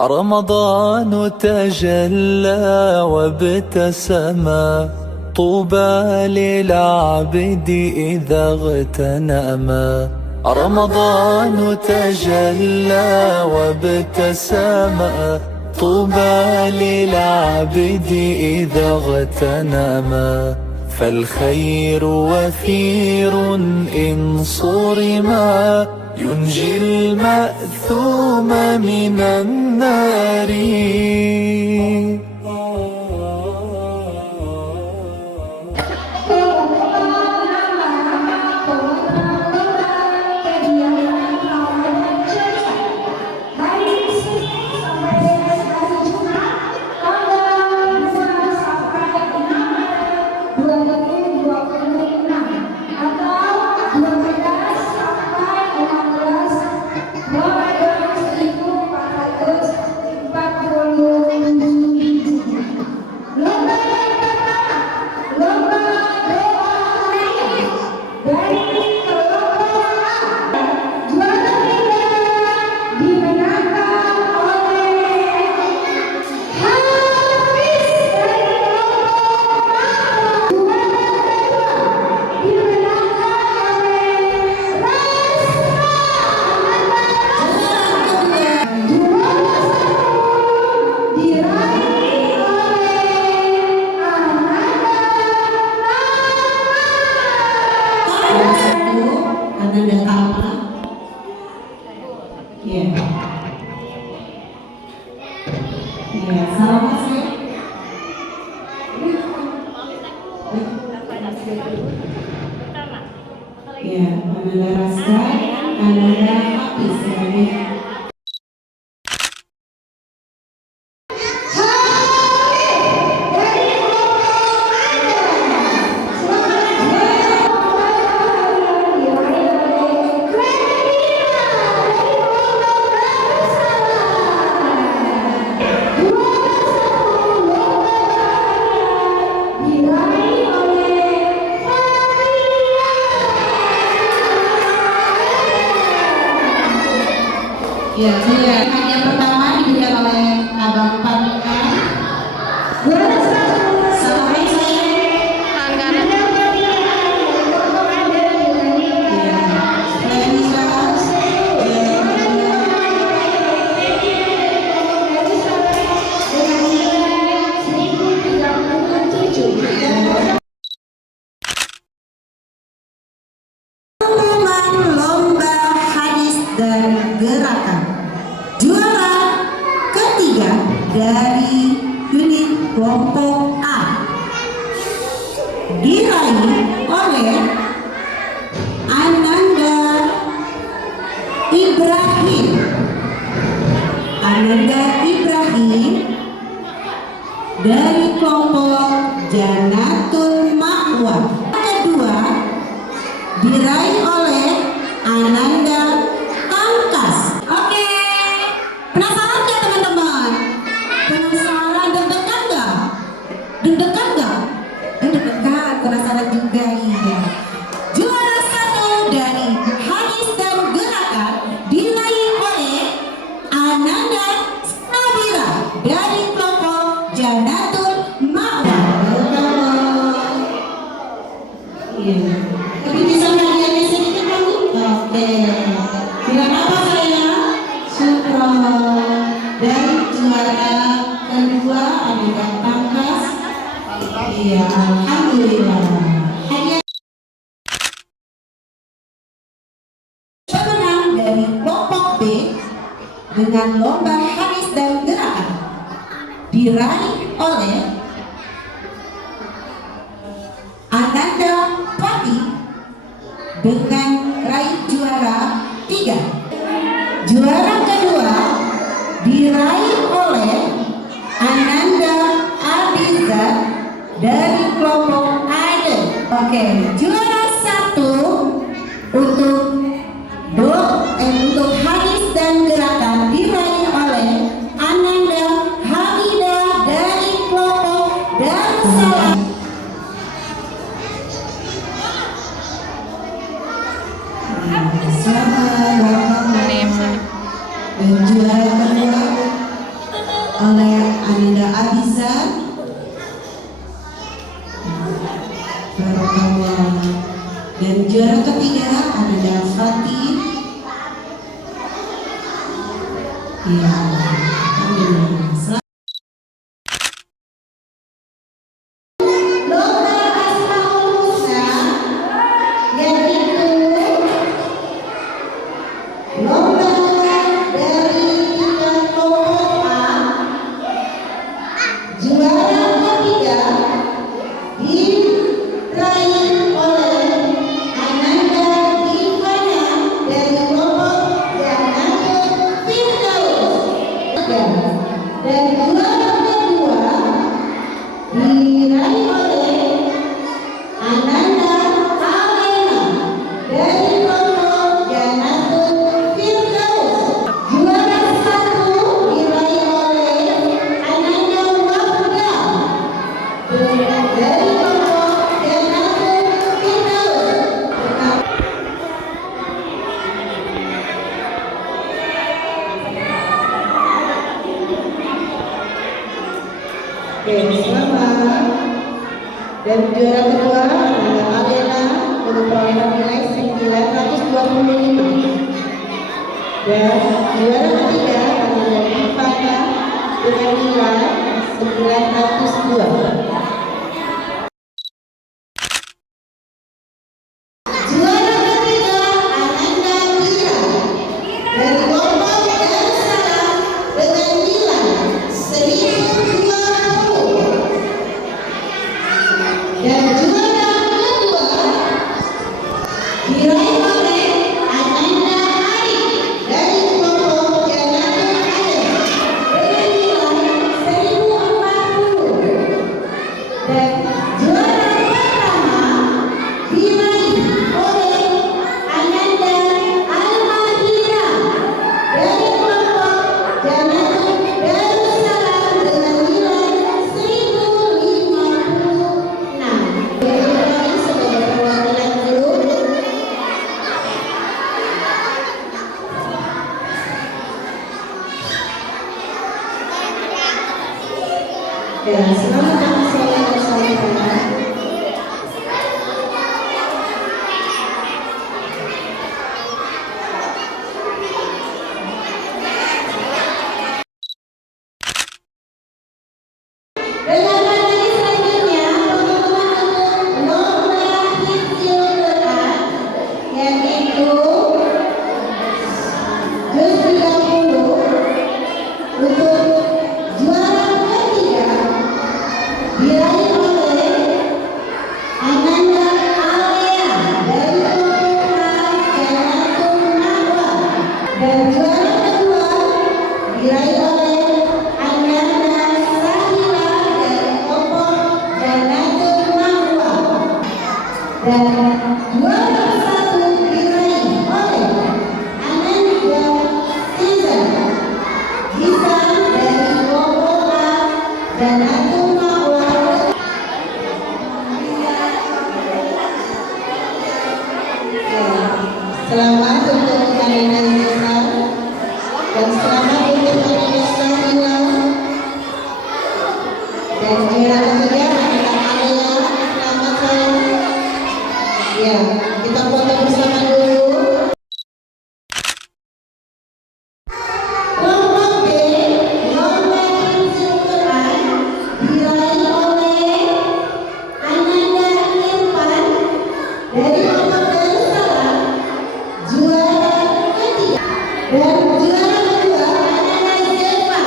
رمضان تجلى وابتسما طوبى للعبد إذا اغتنما. رمضان تجلى وابتسما طوبى للعبد إذا اغتنما. فالخير وفير إن صرما ينجي المأثوم من النار. Ananda Rasa, Ananda Hafiz dari yang pertama diberikan oleh Abang Panukan. Sampai saya lomba hadis dan gerakan. Juara ketiga dari unit kelompok A diraih oleh Ananda Ibrahim. Ananda Ibrahim dari kelompok Janatul Ma'wa. Kedua diraih oleh Ananda Tangkas. Oke, penasaran nggak teman-teman? Penasaran, deg-degan nggak? Deg-degan nggak? Deg-degan, penasaran juga. Iya. Juara satu dari hadis dan gerakan diraih oleh Ananda Sabira dari kelompok Janatul Ma'wa. Iya. Tapi bisa hadiahnya sedikit kan? Oke. Bilang apa saya? Syukron. Dan juara kedua Ananda Tangkas. Iya, alhamdulillah. Hadiah pemenang dari kelompok B dengan lomba hadis dan gerakan diraih oleh Ananda Pati dengan raih juara 3. Juara kedua diraih oleh Ananda Abiza dari kelompok Aden. Oke, juara 1 untuk hadis dan gerakan diraih oleh Ananda Hamida dari kelompok Darussalam. Dan juara kedua Hamidah Fatih. Ya, amin. Lomba Asmaul Husna, yaitu lomba dari tingkat kelompok A, juara ketiga diraih oleh Ananda Divana dari kelompok Jannatul Firdaus, dan juara kedua diraih oleh Ananda Alena dari kelompok Jannatul Firdaus. Juara satu diraih oleh Ananda Wahda dari kelompok Jannatul Firdaus. Oke, selamat. Dan juara kedua Ananda Alena dengan perolehan nilai 925. Dan juara ketiga Ananda Divana dengan nilai 902. Juara ketiga Ananda Dira dari kelompok Darussalam dengan nilai 1020. Dan juara kedua diraih oleh Ananda Arif dari kelompok Jannatul Adem dengan nilai 1040. Dan juara pertama diraih oleh Ananda Almahira dari kelompok Jannatul Darussalam dengan nilai 1056. Kami sebagai perwakilan guru ya, selamat datang selamat bersama. Dengan materi selanjutnya, teman-teman untuk lomba hifdzil Quran, yaitu juz 30 untuk juara ketiga diraih oleh Ananda Alea dari kelompok Jannatul Nahwa, dan juara kedua diraih oleh Ananda Sahila dari kelompok Jannatul Nahwa, dan juara satu diraih oleh Ananda Giza dari kelompok A Jannatul Nahwa. Selamat untuk Ananda Giza dan selamat untuk Ananda Sahila. Dan juara ketiga Ananda Alea. Selamat sayang. Ya, kita foto bersama dulu. Kelompok B, lomba hifdzil Quran diraih oleh Ananda Irfan dari kelompok Darussalam, juara ketiga. Dan juara kedua Ananda Zefa,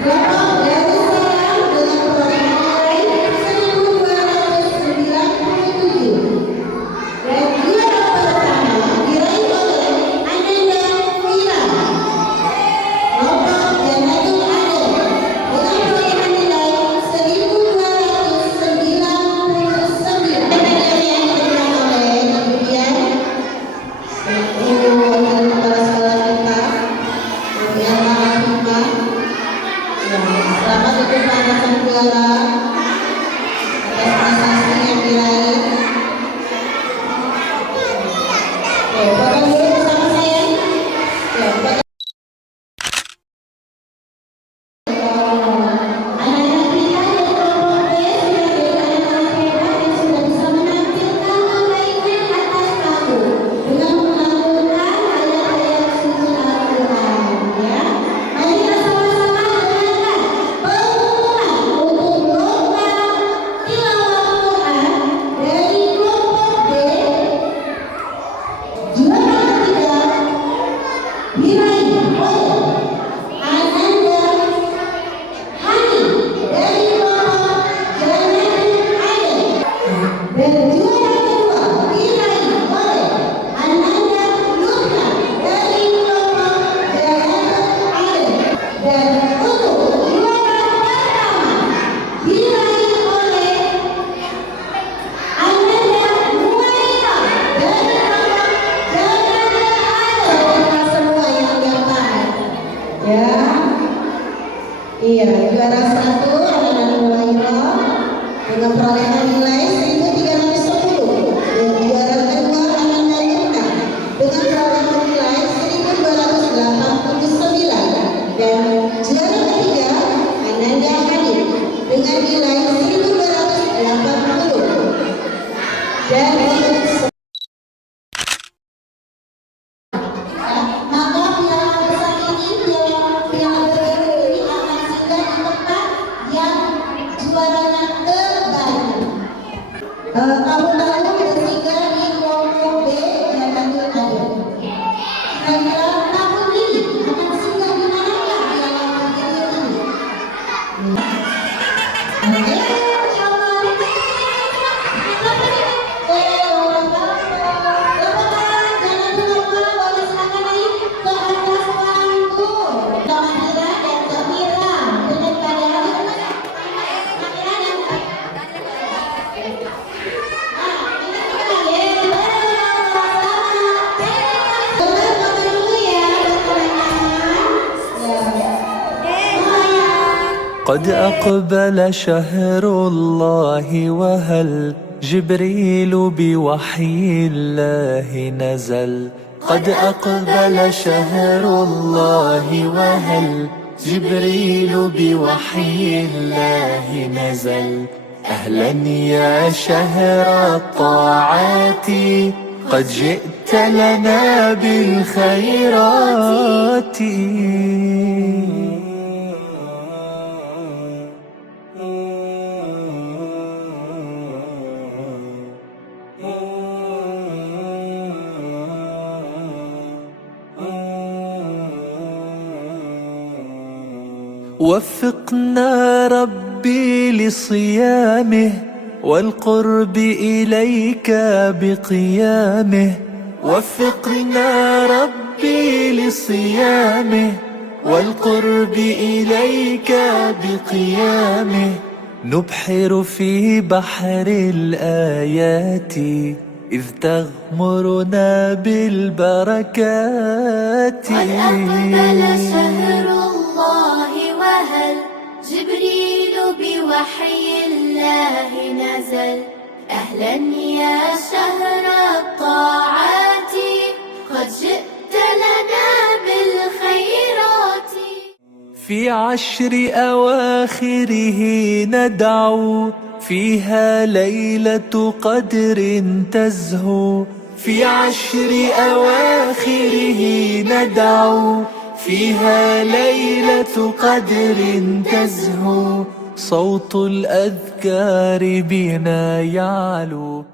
kelompok Darussalam dengan perolehan nilai 1297. Dan juara pertama diraih oleh Ananda Mira, kelompok Jannatul Adem dengan perolehan nilai 1299. Yang diberikan oleh kemudian Ibu Wakil Kepala Sekolah kita, kemudian Rahimah. Ya, selamat untuk para sandiwara atas prestasi yang diraih. Oke, foto dulu bersama saya. Ya, foto. Anak-anak kita dari kelompok B sudah jadi anak-anak hebat yang sudah bisa menampilkan kebaikan atas kamu. Iya, juara 1 anak-anak Nurairah dengan perolehan nilai 1.310. Juara 2 anak-anak Luna dengan perolehan nilai 1.289. Dan juara 3 Ananda Hanif dengan nilai 1.280. Dan untuk maka piala besar ini, piala bergerak ini akan singgah di tempat yang juaranya terbaru. Tahun lalu bersinggah di kelompok B yang tadi ada. Kira-kira tahun ini akan singgah di manakah piala bergerak ini? قد أقبل شهر الله وهل جبريل بوحي الله نزل. قد أقبل شهر الله وهل جبريل بوحي الله نزل. أهلا يا شهر الطاعات قد جئت لنا بالخيرات. وفقنا ربي لصيامه والقرب إليك بقيامه. وفقنا ربي لصيامه والقرب إليك بقيامه. نبحر في بحر الآيات إذ تغمرنا بالبركات. قد أقبل شهر الله وهل جبريل بوحي الله نزل. أهلا يا شهر الطاعات قد جئت لنا بالخيرات. في عشر أواخره ندعو فيها ليلة قدر تزهو. في عشر أواخره ندعو فيها ليلة قدر تزهو. صوت الأذكار بنا يعلو